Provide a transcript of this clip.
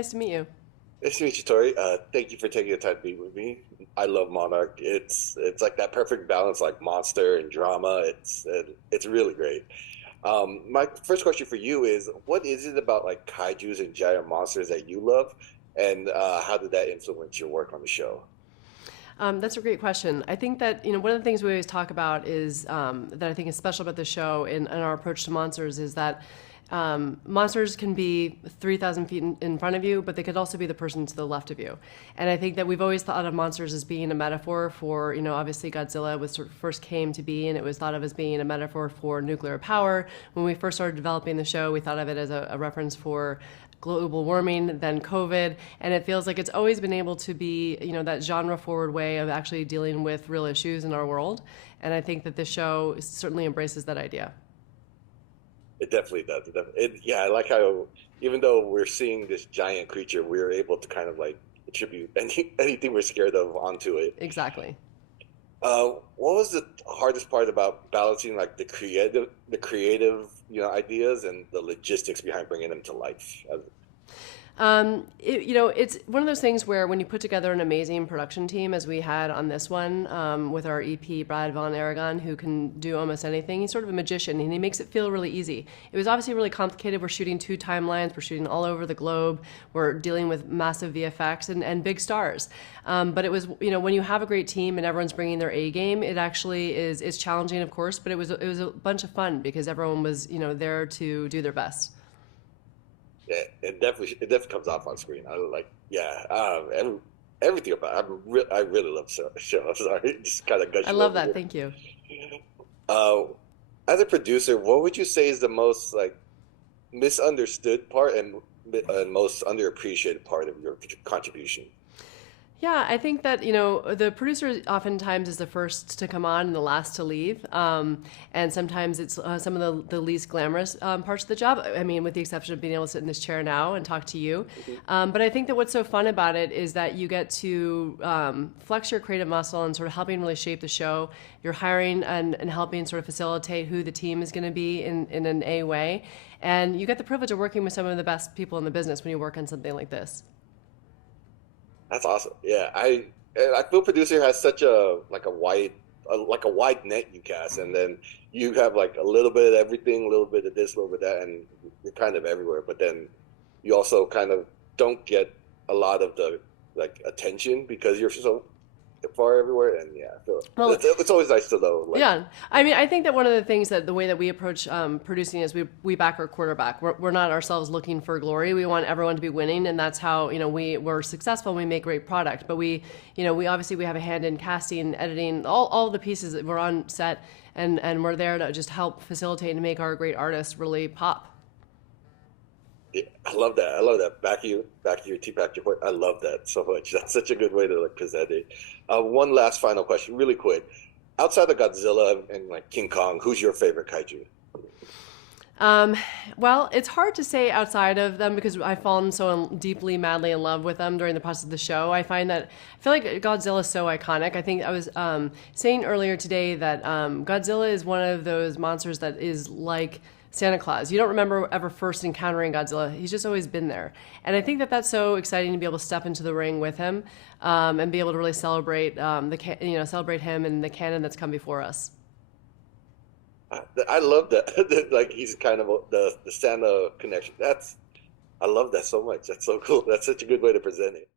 Nice to meet you. Nice to meet you, Tori. Thank you for taking the time to be with me. I love Monarch. It's like that perfect balance, like monster and drama. It's really great. My first question for you is, what is it about like kaiju's and giant monsters that you love, and how did that influence your work on the show? That's a great question. I think that one of the things we always talk about is that I think is special about the show and our approach to monsters is that monsters can be 3,000 feet in front of you, but they could also be the person to the left of you. And I think that we've always thought of monsters as being a metaphor for, obviously Godzilla was sort of first came to be, and it was thought of as being a metaphor for nuclear power. When we first started developing the show, we thought of it as a reference for global warming, then COVID, and it feels like it's always been able to be, that genre-forward way of actually dealing with real issues in our world. And I think that this show certainly embraces that idea. It definitely does. Yeah, I like how even though we're seeing this giant creature, we're able to kind of like attribute anything we're scared of onto it. Exactly. What was the hardest part about balancing like the creative, ideas and the logistics behind bringing them to life? It's one of those things where when you put together an amazing production team, as we had on this one, with our EP, Brad Von Aragon, who can do almost anything. He's sort of a magician, and he makes it feel really easy. It was obviously really complicated. We're shooting 2 timelines. We're shooting all over the globe. We're dealing with massive VFX and big stars. But it was, when you have a great team and everyone's bringing their A game, it actually is challenging, of course, but it was a bunch of fun because everyone was, there to do their best. Yeah, it definitely comes off on screen. I like, yeah, everything about it. I really love the show. I'm sorry, just kind of I gushing love over that. here. Thank you. Uh, as a producer, what would you say is the most like misunderstood part and most underappreciated part of your contribution? Yeah, I think that, the producer oftentimes is the first to come on and the last to leave. And sometimes it's some of the least glamorous parts of the job. I mean, with the exception of being able to sit in this chair now and talk to you. But I think that what's so fun about it is that you get to flex your creative muscle and sort of helping really shape the show. You're hiring and helping sort of facilitate who the team is going to be in an A way. And you get the privilege of working with some of the best people in the business when you work on something like this. That's awesome. Yeah, I feel producer has such a wide net you cast, and then you have like a little bit of everything, a little bit of this, a little bit of that, and you're kind of everywhere. But then you also kind of don't get a lot of the like attention because you're so far everywhere. And yeah, I feel Well, it's always nice to know. Like, yeah, I mean, I think that one of the things that the way that we approach producing is we back our quarterback. We're not ourselves looking for glory. We want everyone to be winning, and that's how we're successful. And we make great product, but we obviously we have a hand in casting, editing, all the pieces that we're on set, and we're there to just help facilitate and make our great artists really pop. yeah, I love that. I love that. Back you, T back your point. I love that so much. That's such a good way to like present it. One last final question, really quick. Outside of Godzilla and like King Kong, who's your favorite kaiju? Um, well, it's hard to say outside of them because I've fallen so deeply, madly in love with them during the process of the show. I feel like Godzilla is so iconic. I think I was saying earlier today that Godzilla is one of those monsters that is like Santa Claus. You don't remember ever first encountering Godzilla. He's just always been there. And I think that that's so exciting to be able to step into the ring with him and be able to really celebrate celebrate him and the canon that's come before us. I love that. Like he's kind of the Santa connection. I love that so much. That's so cool. That's such a good way to present it.